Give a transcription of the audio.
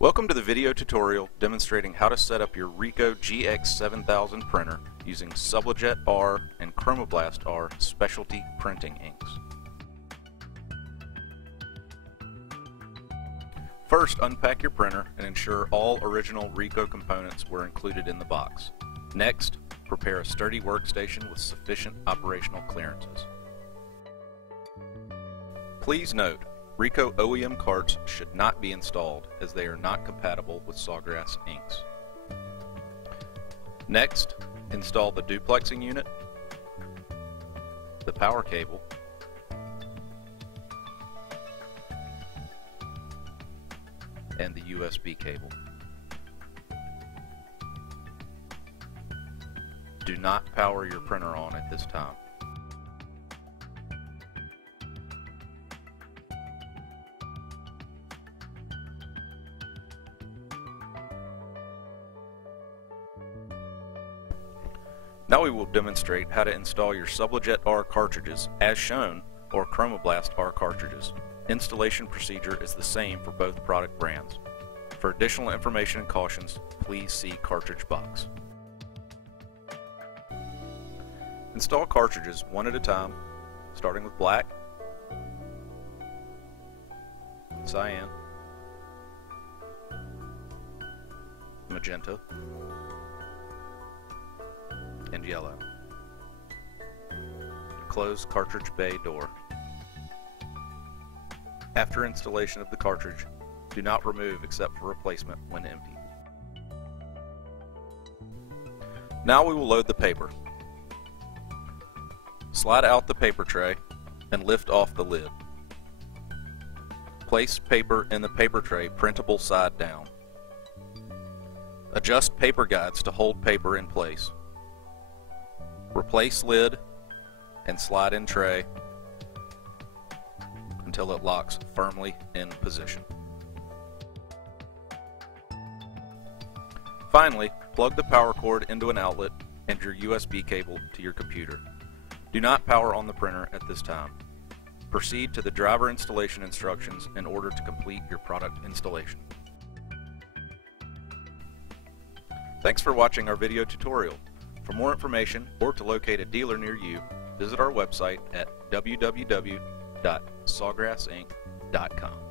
Welcome to the video tutorial demonstrating how to set up your Ricoh GX7000 printer using SublijetR and ChromaBlastR specialty printing inks. First, unpack your printer and ensure all original Ricoh components were included in the box. Next, prepare a sturdy workstation with sufficient operational clearances. Please note, Ricoh OEM carts should not be installed as they are not compatible with Sawgrass inks. Next, install the duplexing unit, the power cable, and the USB cable. Do not power your printer on at this time. Now we will demonstrate how to install your SublijetR cartridges as shown or ChromaBlastR cartridges. Installation procedure is the same for both product brands. For additional information and cautions, please see cartridge box. Install cartridges one at a time, starting with black, cyan, magenta, and yellow. Close cartridge bay door. After installation of the cartridge, do not remove except for replacement when empty. Now we will load the paper. Slide out the paper tray and lift off the lid. Place paper in the paper tray printable side down. Adjust paper guides to hold paper in place. Replace lid and slide in tray until it locks firmly in position. Finally, plug the power cord into an outlet and your USB cable to your computer. Do not power on the printer at this time. Proceed to the driver installation instructions in order to complete your product installation. Thanks for watching our video tutorial. For more information or to locate a dealer near you, visit our website at www.sawgrassinc.com.